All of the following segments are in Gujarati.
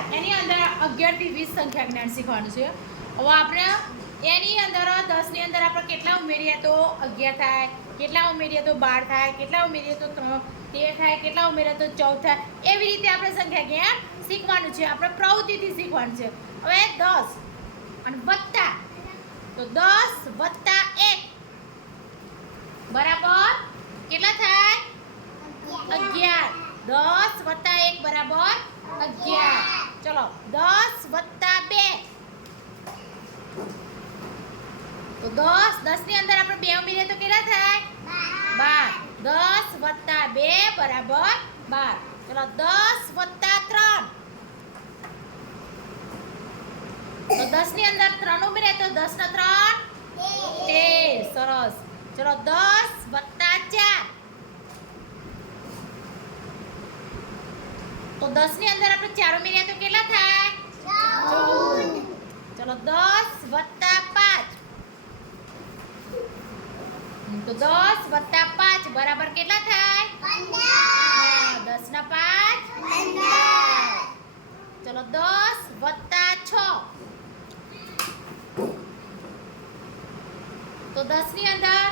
11 એની અંદર 11 થી 20 સંખ્યા જ્ઞાન શીખવાનું છે. હવે આપણે એની અંદર 10 ની અંદર આપણે કેટલા ઉમેરીએ તો 11 થાય, કેટલા ઉમેરીએ તો 12 થાય, કેટલા ઉમેરીએ તો 13 થાય, કેટલા ઉમેરીએ તો 14 થાય. એવી રીતે આપણે સંખ્યા જ્ઞાન શીખવાનું છે. આપણે પ્રવૃત્તિથી શીખવાનું છે. હવે 10 અને વત્તા તો 10 વત્તા 1 બરાબર કેટલા થાય 11. 10 વત્તા 1 બરાબર 11. ચલો 10 વત્તા 2 તો 10 ની અંદર આપણે 2 ઉમેરીએ તો કેટલા થાય 12. 10 વત્તા 2 બરાબર 12. ચલો 10 વત્તા 3 તો 10 ની અંદર 3 ઉમેરીએ તો 10 ના 3 13. સરસ. ચલો 10 વત્તા 4 તો 10 ની અંદર આપણે 4 ઉમેરીએ તો કેટલા થાય 14. ચલો 10 વત્તા 5 તો 10 વત્તા 5 બરાબર કેટલા થાય 15. 10 ના 5 15. ચલો 10 વત્તા 6 તો 10 ની અંદર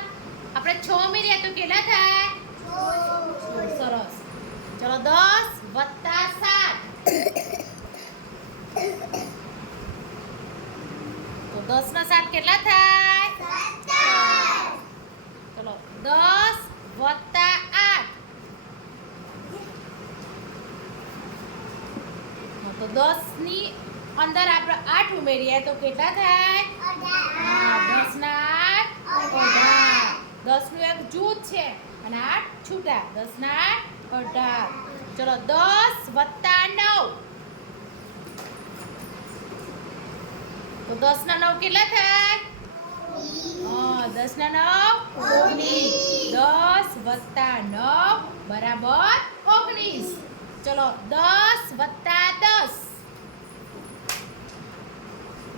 આપણે 6 ઉમેરીએ તો કેટલા થાય 16. સરસ. ચલો 10 વત્તા 7 તો 10 ના 7 કેટલા થાય 17. ચલો 10 વત્તા 8 તો 10 ની અંદર આપણે 8 ઉમેરીએ તો કેટલા થાય 10 ના 8 18. 10 નું એક જૂથ છે અને 8 છૂટા. 10 ના 8 18. ચલો 10 વત્તા 9 તો 10 ના 9 કેટલા થાય 10 ના 9 19. 10 વત્તા 9 બરાબર 19. ચલો 10 વત્તા 10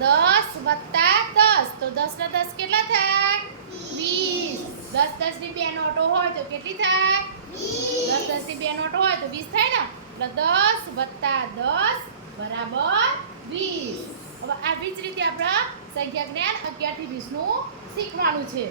10 વત્તા 10 તો 10 ના 10 કેટલા થાય 20. 10 10 ની 2 નોટો હોય તો કેટલી થાય 20. 10 10 ની 2 નોટો હોય તો 20 થાય ને. એટલે 10 વત્તા 10 બરાબર 20. હવે આવી જ રીતે આપણે સંખ્યા જ્ઞાન 11 થી 20 નું શીખવાનું છે.